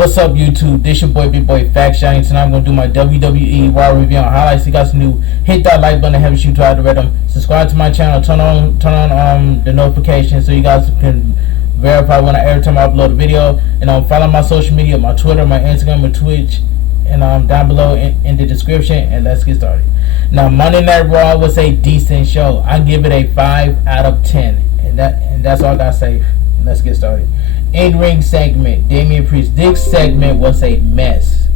What's up, YouTube? This your boy, Big Boy Fact Shining. Tonight I'm gonna do my WWERAW review on highlights. You guys new, hit that like button, helps you to algorithm. Subscribe to my channel, turn on the notifications so you guys can verify when every time I upload a video. And follow my social media, my Twitter, my Instagram, my Twitch, and down below in the description. And let's get started. Now, Monday Night Raw was a decent show. I give it a 5 out of 10, and that's all I gotta say. Let's get started. In-ring segment, Damien Priest. This segment was a mess.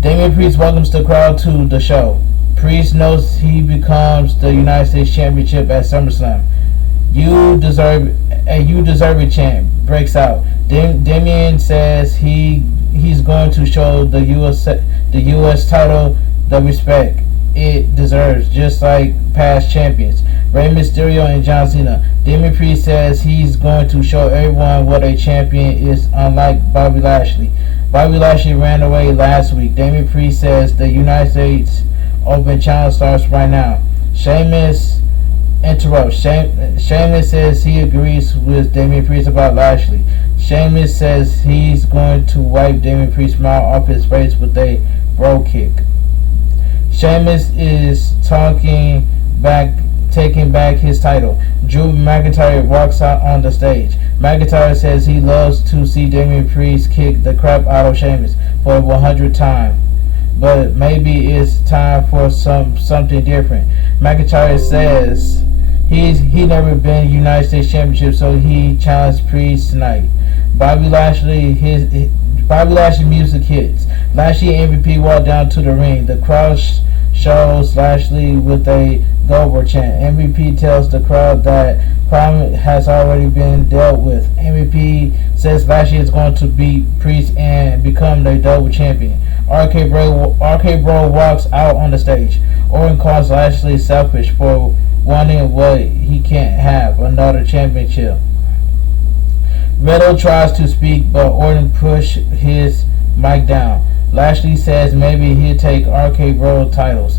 Damien Priest welcomes the crowd to the show. Priest knows he becomes the United States Championship at SummerSlam. You deserve it chant breaks out. Damien says he's going to show the U.S. title the respect it deserves, just like past champions Rey Mysterio and John Cena. Damien Priest says he's going to show everyone what a champion is, unlike Bobby Lashley. Bobby Lashley ran away last week. Damien Priest says the United States Open Challenge starts right now. Sheamus interrupts. Sheamus says he agrees with Damien Priest about Lashley. Sheamus says he's going to wipe Damien Priest's mouth off his face with a bro kick. Sheamus is taking back his title. Drew McIntyre walks out on the stage. McIntyre says he loves to see Damien Priest kick the crap out of Sheamus for 100th time, but maybe it's time for something different. McIntyre says he never been United States Championship, so he challenged Priest tonight. Bobby Lashley music hits. Lashley and MVP walk down to the ring. The crowd shows Lashley with a go chant. MVP tells the crowd that problem has already been dealt with. MVP says Lashley is going to beat Priest and become the double champion. RK Bro walks out on the stage. Orton calls Lashley selfish for wanting what he can't have, another championship. Riddle tries to speak, but Orton pushes his mic down. Lashley says maybe he'll take RK Bro titles.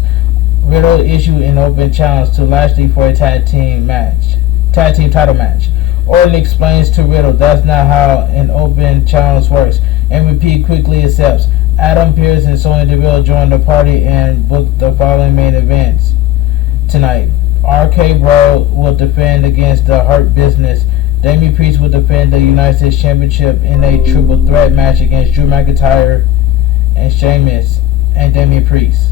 Riddle issued an open challenge to Lashley for a tag team title match. Orton explains to Riddle that's not how an open challenge works. MVP quickly accepts. Adam Pearce and Sonya Deville join the party and book the following main events tonight. RK Bro will defend against the Hurt Business. Damien Priest will defend the United States Championship in a triple threat match against Drew McIntyre and Sheamus and Damien Priest.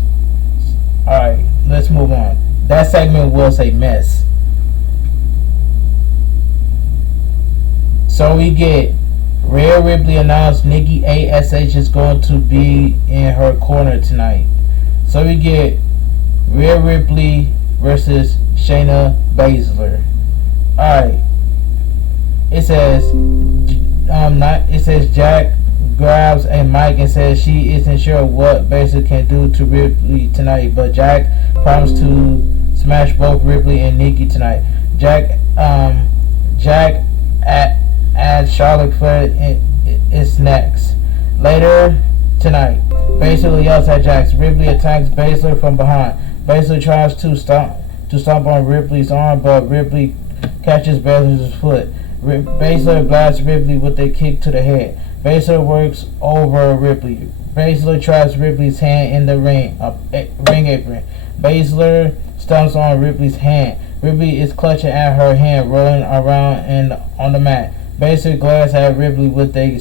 Alright, let's move on. That segment was a mess. So we get Rhea Ripley announced Nikki ASH is going to be in her corner tonight. So we get Rhea Ripley versus Shayna Baszler. Alright. It says Jack grabs a mic and says she isn't sure what Baszler can do to Ripley tonight, but Jack promised to smash both Ripley and Nikki tonight. Jack adds Charlotte Flair is next. Later tonight, Baszler yells at Jax. Ripley attacks Baszler from behind. Baszler tries to stomp on Ripley's arm, but Ripley catches Baszler's foot. Baszler blasts Ripley with a kick to the head. Baszler works over Ripley. Baszler traps Ripley's hand in the ring apron. Baszler stomps on Ripley's hand. Ripley is clutching at her hand, rolling around and on the mat. Baszler glares at Ripley with a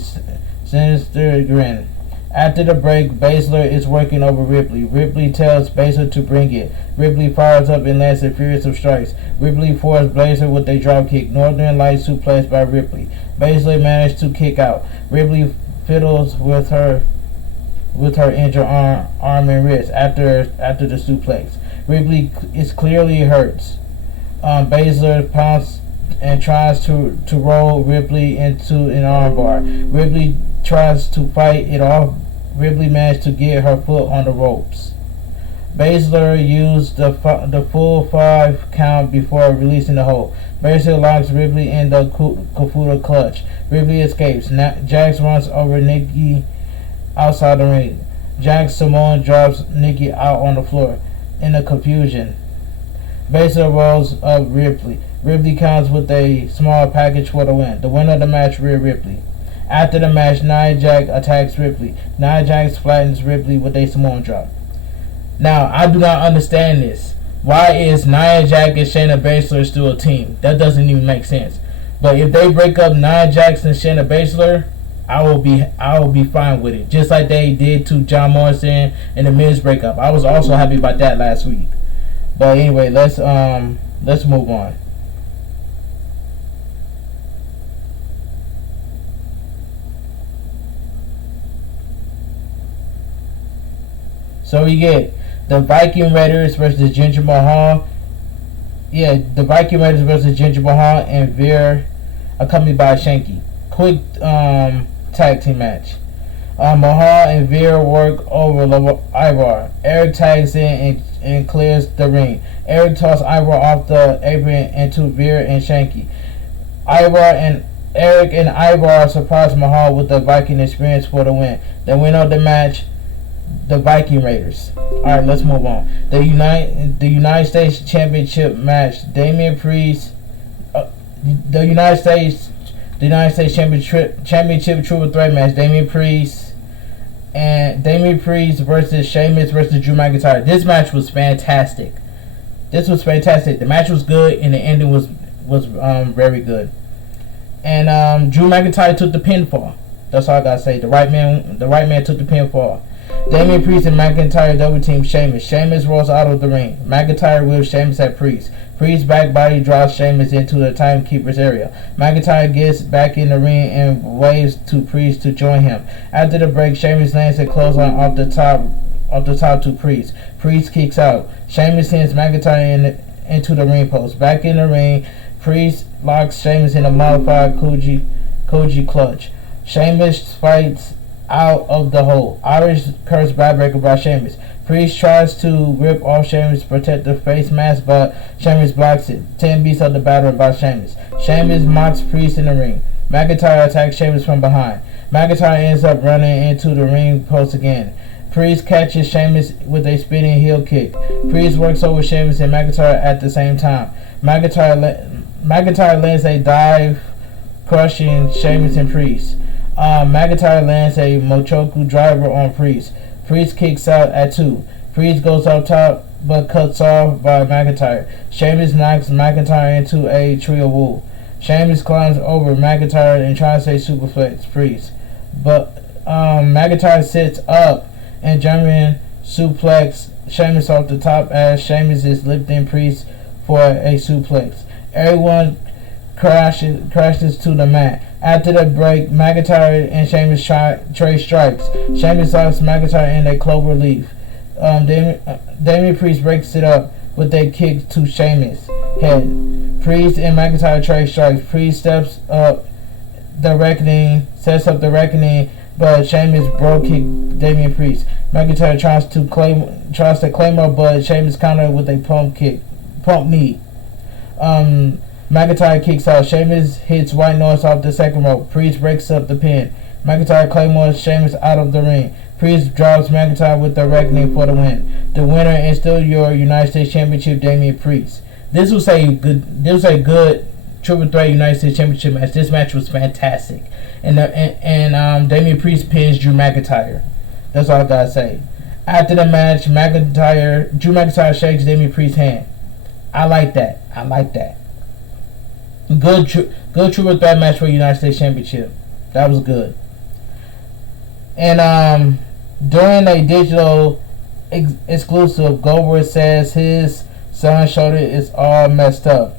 sinister grin. After the break, Baszler is working over Ripley. Ripley tells Baszler to bring it. Ripley fires up and lands a furious of strikes. Ripley foils Baszler with a drop kick. Northern Light suplex by Ripley. Baszler managed to kick out. Ripley fiddles with her injured arm and wrist after the suplex. Ripley is clearly hurt. Baszler pounces and tries to roll Ripley into an armbar. Ripley tries to fight it off. Ripley managed to get her foot on the ropes. Baszler used the full 5 count before releasing the hold. Baszler locks Ripley in the Kufuda clutch. Ripley escapes. Jax runs over Nikki outside the ring. Jax Samoan drops Nikki out on the floor. In the confusion, Baszler rolls up Ripley. Ripley counts with a small package for the win. The winner of the match, Rhea Ripley. After the match, Nia Jax attacks Ripley. Nia Jax flattens Ripley with a Samoan drop. Now, I do not understand this. Why is Nia Jax and Shayna Baszler still a team? That doesn't even make sense. But if they break up Nia Jax and Shayna Baszler, I will be fine with it. Just like they did to John Morrison and the Miz breakup. I was also happy about that last week. But anyway, let's move on. So we get the Viking Raiders versus Ginger Mahal. Yeah, the Viking Raiders versus Ginger Mahal and Veer, accompanied by Shanky. Quick tag team match. Mahal and Veer work over Ivar. Eric tags in and clears the ring. Eric tosses Ivar off the apron into Veer and Shanky. Eric and Ivar surprise Mahal with the Viking experience for the win. The winner of the match, the Viking Raiders. Alright, let's move on. The United States Championship match. Damien Priest. The United States Championship Triple Threat match. Damien Priest versus Sheamus versus Drew McIntyre. This match was fantastic. The match was good and the ending was very good. And Drew McIntyre took the pinfall. That's all I gotta say. The right man took the pinfall. Damien Priest and McIntyre double team Sheamus. Sheamus rolls out of the ring. McIntyre whips Sheamus at Priest. Priest's back body drops Sheamus into the timekeeper's area. McIntyre gets back in the ring and waves to Priest to join him. After the break, Sheamus lands a clothesline off the top to Priest. Priest kicks out. Sheamus sends McIntyre into the ring post. Back in the ring, Priest locks Sheamus in a modified Koji clutch. Sheamus fights out of the hole. Irish curse backbreaker by Sheamus. Priest tries to rip off Sheamus' protective face mask, but Sheamus blocks it. 10 beats of the battle by Sheamus. Sheamus mocks Priest in the ring. McIntyre attacks Sheamus from behind. McIntyre ends up running into the ring post again. Priest catches Sheamus with a spinning heel kick. Priest works over Sheamus and McIntyre at the same time. McIntyre lands a dive, crushing Sheamus and Priest. McIntyre lands a Mochoku driver on Priest. Priest kicks out at 2. Priest goes up top but cuts off by McIntyre. Sheamus knocks McIntyre into a trio wool. Sheamus climbs over McIntyre and tries to superflex Priest. But McIntyre sits up and German suplex Sheamus off the top as Sheamus is lifting Priest for a suplex. Everyone crashes to the mat. After the break, McIntyre and Sheamus trade strikes. Sheamus locks McIntyre in a clover leaf. Damien Priest breaks it up with a kick to Sheamus' head. Priest and McIntyre trade strikes. Priest sets up the reckoning, but Sheamus broke kick Damien Priest. McIntyre tries to claim her, but Sheamus countered with a pump knee. McIntyre kicks out. Sheamus hits White Noise off the second rope. Priest breaks up the pin. McIntyre claymores Sheamus out of the ring. Priest drops McIntyre with the reckoning for the win. The winner is still your United States Championship, Damien Priest. This was a good Triple Threat United States Championship match. This match was fantastic. And Damien Priest pins Drew McIntyre. That's all I gotta say. After the match, Drew McIntyre shakes Damien Priest's hand. I like that. Good Triple Threat match for United States Championship. That was good. And during a digital exclusive, Goldberg says his son's shoulder is all messed up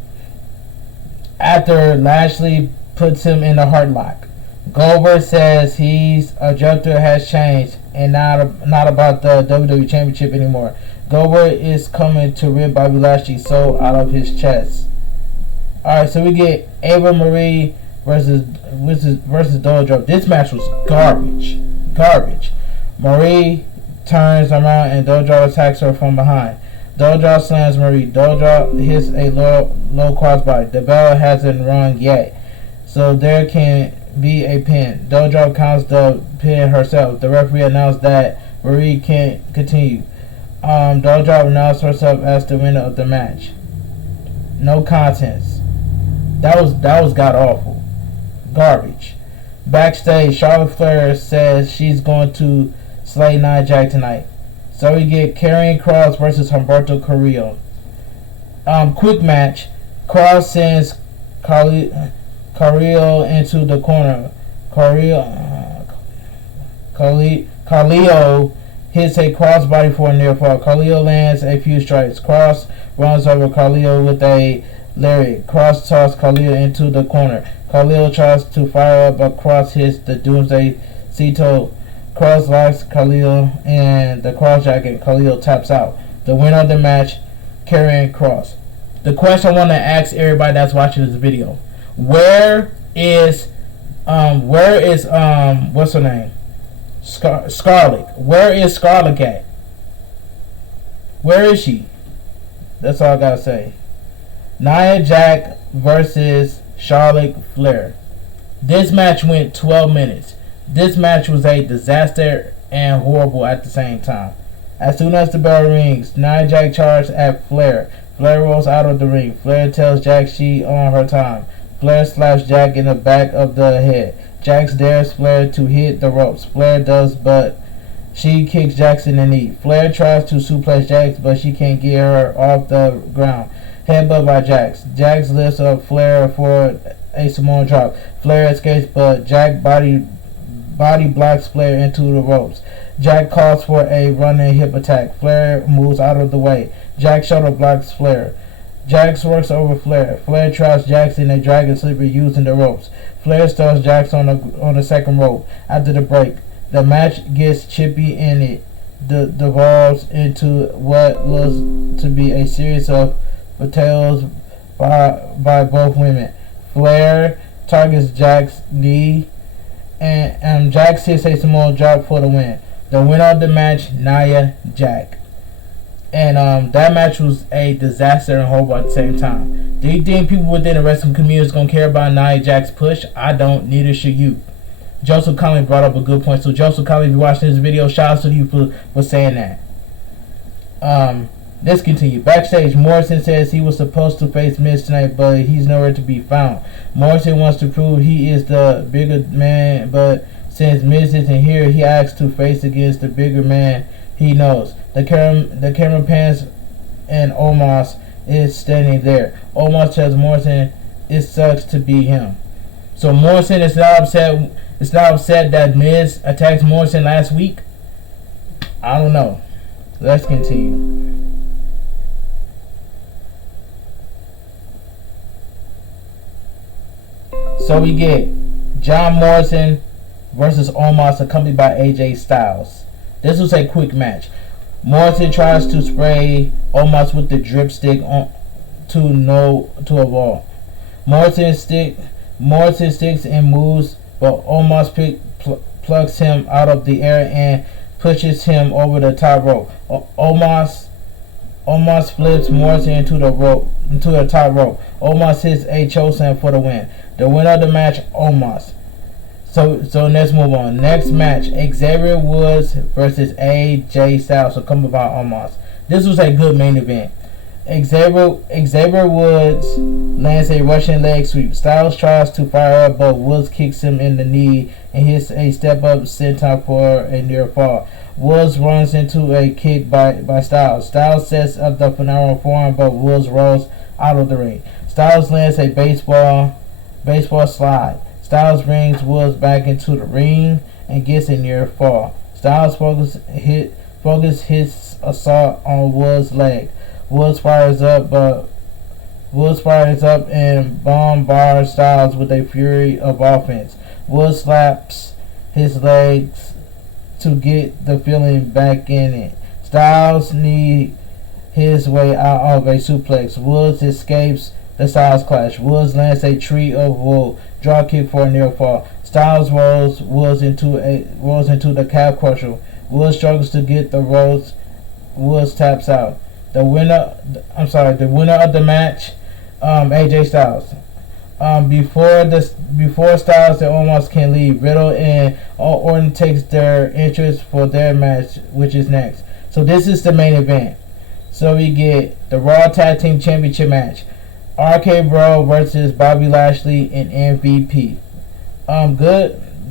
after Lashley puts him in a hard lock. Goldberg says his objective has changed and not about the WWE Championship anymore. Goldberg is coming to rip Bobby Lashley's soul out of his chest. Alright, so we get Ava Marie versus Doudrop. This match was garbage. Marie turns around and Doudrop attacks her from behind. Doudrop slams Marie. Doudrop hits a low crossbody. The bell hasn't rung yet, so there can be a pin. Doudrop counts the pin herself. The referee announced that Marie can't continue. Doudrop announced herself as the winner of the match. No contents. That was god awful. Garbage. Backstage, Charlotte Flair says she's going to slay Nia Jax tonight. So we get Karrion Kross versus Humberto Carrillo. Quick match. Kross sends Carrillo into the corner. Carrillo hits a crossbody for a near fall. Carrillo lands a few strikes. Kross runs over Carrillo with a lariat. Kross tosses Carrillo into the corner. Carrillo tries to fire up, but Kross hits the Doomsday Cito. Kross locks Carrillo in the cross jacket. Carrillo taps out. The winner of the match, Karrion Kross. The question I want to ask everybody that's watching this video: where is what's her name? Scarlett. Where is Scarlett at? Where is she? That's all I gotta say. Nia Jax versus Charlotte Flair. This match went 12 minutes. This match was a disaster and horrible at the same time. As soon as the bell rings, Nia Jax charges at Flair. Flair rolls out of the ring. Flair tells Jax she on her time. Flair slaps Jax in the back of the head. Jax dares Flair to hit the ropes. Flair does, but she kicks Jax in the knee. Flair tries to suplex Jax, but she can't get her off the ground. Headbutt by Jax. Jax lifts up Flair for a Samoan drop. Flair escapes, but Jax body blocks Flair into the ropes. Jax calls for a running hip attack. Flair moves out of the way. Jax shoulder blocks Flair. Jax works over Flair. Flair traps Jax in a dragon sleeper using the ropes. Flair starts Jax on the second rope. After the break, the match gets chippy and it devolves into what looks to be a series of battles by both women. Flair targets Jax's knee, and Jax hits a small drop for the win. The winner of the match, Nia Jax. And that match was a disaster and horrible at the same time. Do you think people within the wrestling community is going to care about Nia Jax's push? I don't, neither should you. Joseph Conley brought up a good point. So Joseph Conley, if you're watching this video, shout out to you for saying that. Let's continue. Backstage, Morrison says he was supposed to face Miz tonight, but he's nowhere to be found. Morrison wants to prove he is the bigger man, but since Miz isn't here, he asks to face against the bigger man he knows. The camera pans and Omos is standing there. Omos tells Morrison it sucks to be him. So Morrison is not upset. It's not upset that Miz attacked Morrison last week. I don't know. Let's continue. So we get John Morrison versus Omos, accompanied by AJ Styles. This was a quick match. Morrison tries to spray Omos with the drip stick to avoid. Morrison sticks and moves, but Omos plucks him out of the air and pushes him over the top rope. Omos flips Morrison into the top rope. Omos hits a chokeslam for the win. The winner of the match, Omos. So let's move on. Next match, Xavier Woods versus AJ Styles. So come about Omos. This was a good main event. Xavier Woods lands a Russian leg sweep. Styles tries to fire up, but Woods kicks him in the knee and hits a step-up senton for a near fall. Woods runs into a kick by Styles. Styles sets up the phenomenal forearm, but Woods rolls out of the ring. Styles lands a baseball slide. Styles brings Woods back into the ring and gets a near fall. Styles focus his assault on Woods' leg. Woods fires up and bombards Styles with a fury of offense. Woods slaps his legs to get the feeling back in it. Styles knees his way out of a suplex. Woods escapes the Styles clash. Woods lands a tree of wool drop kick for a near fall. Styles rolls Woods into the calf crusher. Woods struggles to get the ropes. Woods taps out. The winner of the match, AJ Styles. Before Styles and Omos can leave, Riddle and Orton takes their interest for their match, which is next. So this is the main event. So we get the Raw Tag Team Championship match. RK Bro versus Bobby Lashley and MVP.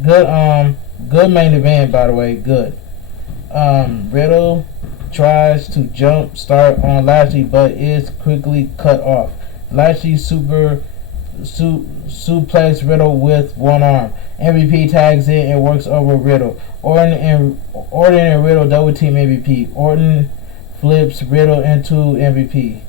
good main event, by the way. Good. Riddle tries to jump start on Lashley, but is quickly cut off. Lashley suplex Riddle with one arm. MVP tags in and works over Riddle. Orton and Riddle double team MVP. Orton flips Riddle into MVP.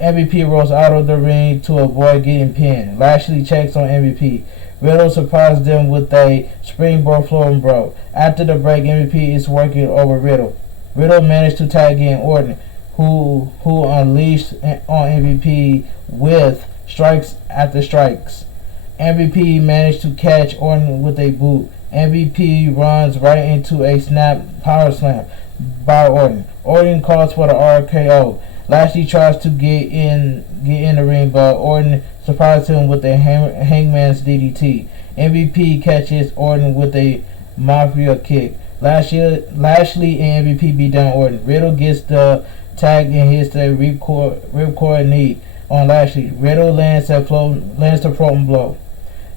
MVP rolls out of the ring to avoid getting pinned. Lashley checks on MVP. Riddle surprised them with a springboard floor bro. After the break, MVP is working over Riddle. Riddle managed to tag in Orton, who unleashed on MVP with strikes after strikes. MVP managed to catch Orton with a boot. MVP runs right into a snap power slam by Orton. Orton calls for the RKO. Lashley tries to get in the ring, but Orton surprises him with a hangman's DDT. MVP catches Orton with a mafia kick. Lashley and MVP beat down Orton. Riddle gets the tag and hits the ripcord knee on Lashley. Riddle lands the floating blow.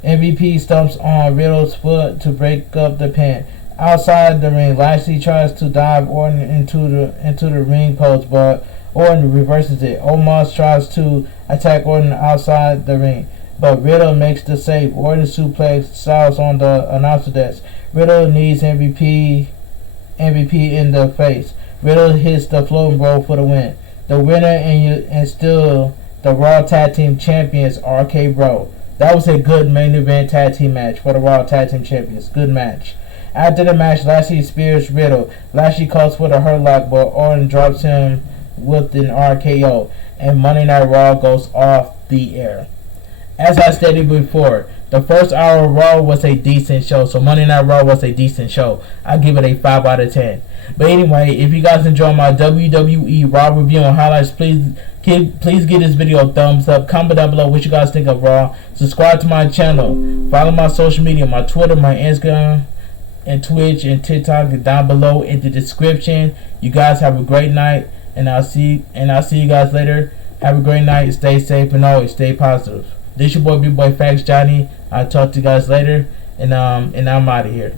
MVP stumps on Riddle's foot to break up the pin. Outside the ring, Lashley tries to dive Orton into the ring post, but Orton reverses it. Omos tries to attack Orton outside the ring, but Riddle makes the save. Orton suplex Styles on the announcer desk. Riddle needs MVP in the face. Riddle hits the floating bro for the win. The winner and still the Raw Tag Team Champions, RK Bro. That was a good main event tag team match for the Raw Tag Team Champions. Good match. After the match, Lashley spears Riddle. Lashley calls for the hurt lock, but Orton drops him with an RKO, and Monday Night Raw goes off the air. As I stated before, the first hour of Raw was a decent show, so Monday Night Raw was a decent show. I give it a 5 out of 10. But anyway, if you guys enjoy my WWE Raw review and highlights, please give this video a thumbs up. Comment down below what you guys think of Raw. Subscribe to my channel. Follow my social media, my Twitter, my Instagram, and Twitch, and TikTok down below in the description. You guys have a great night, and I'll see you guys later. Have a great night. Stay safe and always stay positive. This your boy, Big Boy Facts Johnny. I'll talk to you guys later, and I'm out of here.